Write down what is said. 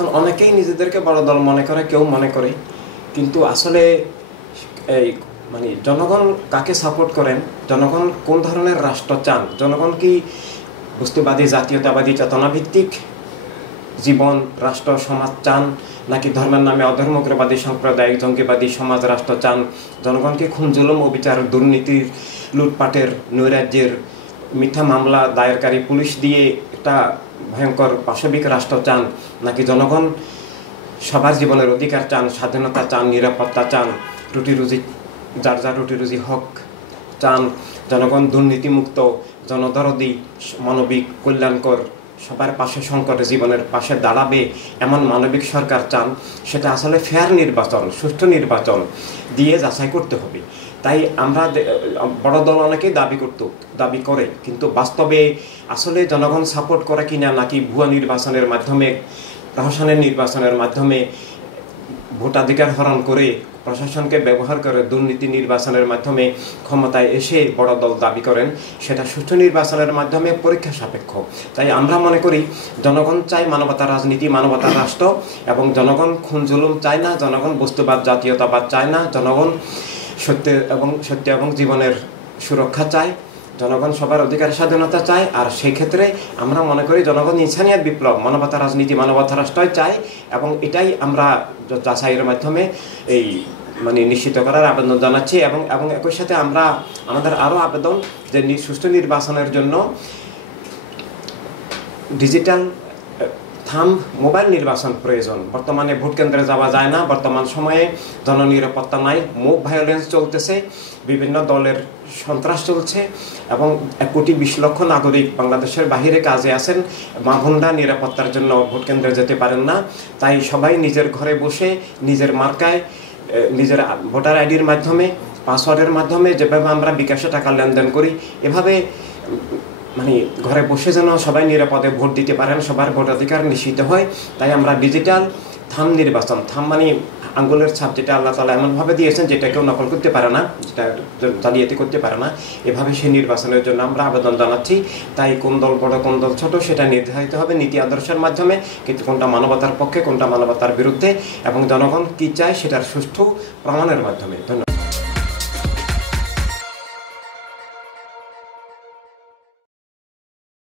এখন অনেকেই নিজেদেরকে বড় দল মনে করে, কেউ মনে করে, কিন্তু আসলে এই মানে জনগণ কাকে সাপোর্ট করেন, জনগণ কোন ধরনের রাষ্ট্র চান, জনগণ কি বস্তুবাদী জাতীয়তাবাদী চেতনাভিত্তিক জীবন রাষ্ট্র সমাজ চান, নাকি ধর্মের নামে অধর্মগ্রবাদী সাম্প্রদায়িক জঙ্গিবাদী সমাজ রাষ্ট্র চান, জনগণকে খুন জুলুম অবিচার দুর্নীতির লুটপাটের নৈরাজ্যের মিথ্যা মামলা দায়েরকারী পুলিশ দিয়ে একটা ভয়ঙ্কর পাশবিক রাষ্ট্র চান, নাকি জনগণ সবার জীবনের অধিকার চান, স্বাধীনতা চান, নিরাপত্তা চান, রুটি রুজি যার যার রুটি রুজি হক চান, জনগণ দুর্নীতিমুক্ত জনদরদি মানবিক কল্যাণকর সবার পাশে সংকটে জীবনের পাশে দাঁড়াবে এমন মানবিক সরকার চান। সেটা আসলে ফেয়ার নির্বাচন, সুষ্ঠু নির্বাচন দিয়ে যাচাই করতে হবে। তাই আমরা বড় দল অনেকেই দাবি করে, কিন্তু বাস্তবে আসলে জনগণ সাপোর্ট করে কিনা, নাকি ভুয়া নির্বাচনের মাধ্যমে, প্রশাসনের নির্বাচনের মাধ্যমে ভোটাধিকার হরণ করে প্রশাসনকে ব্যবহার করে দুর্নীতি নির্বাচনের মাধ্যমে ক্ষমতায় এসে বড় দল দাবি করেন, সেটা সুষ্ঠু নির্বাচনের মাধ্যমে পরীক্ষা সাপেক্ষ। তাই আমরা মনে করি জনগণ চায় মানবতার রাজনীতি, মানবতার রাষ্ট্র, এবং জনগণ খুন জুলুম চায় না, জনগণ বস্তুবাদ জাতীয়তাবাদ চায় না, জনগণ সত্য এবং জীবনের সুরক্ষা চায়, জনগণ সবার অধিকার স্বাধীনতা চায়। আর সেই ক্ষেত্রে আমরা মনে করি জনগণ ইনসানিয়াত বিপ্লব, মানবতার রাজনীতি, মানবতার রাষ্ট্রই চায়, এবং এটাই আমরা যাচাইয়ের মাধ্যমে এই নিশ্চিত করার আবেদন জানাচ্ছি। এবং একই সাথে আমরা আমাদের আরও আবেদন যে সুষ্ঠু নির্বাচনের জন্য ডিজিটাল মোবাইল নির্বাচন প্রয়োজন। বর্তমানে ভোট কেন্দ্রে যাওয়া যায় না, বর্তমান সময়ে জননিরাপত্তা নাই, মুভ ভায়োলেন্স চলতেছে, বিভিন্ন দলের সন্ত্রাস চলছে, এবং 1,20,00,000 নাগরিক বাংলাদেশের বাহিরে কাজে আছেন, মা-বোনরা নিরাপত্তার জন্য ভোট কেন্দ্রে যেতে পারেন না। তাই সবাই নিজের ঘরে বসে নিজের মার্কায় নিজের ভোটার আইডির মাধ্যমে, পাসওয়ার্ডের মাধ্যমে যেভাবে আমরা বিকাশে টাকা লেনদেন করি, এভাবে ঘরে বসে যেন সবাই নিরাপদে ভোট দিতে পারেন, সবার ভোটাধিকার নিশ্চিত হয়। তাই আমরা ডিজিটাল নির্বাচন, আঙ্গুলের ছাপ, যেটা আল্লাহ তাআলা এমনভাবে দিয়েছেন যেটা কেউ নকল করতে পারে না, যেটা জালিয়াতি করতে পারে না, এভাবে সেই নির্বাচনের জন্য আমরা আবেদন জানাচ্ছি। তাই কোন দল বড় কোন দল ছোট সেটা নির্ধারিত হবে নীতি আদর্শের মাধ্যমে, কিন্তু কোনটা মানবতার পক্ষে, কোনটা মানবতার বিরুদ্ধে, এবং জনগণ কি চায় সেটার সুষ্ঠু প্রমাণের মাধ্যমে। ধন্যবাদ।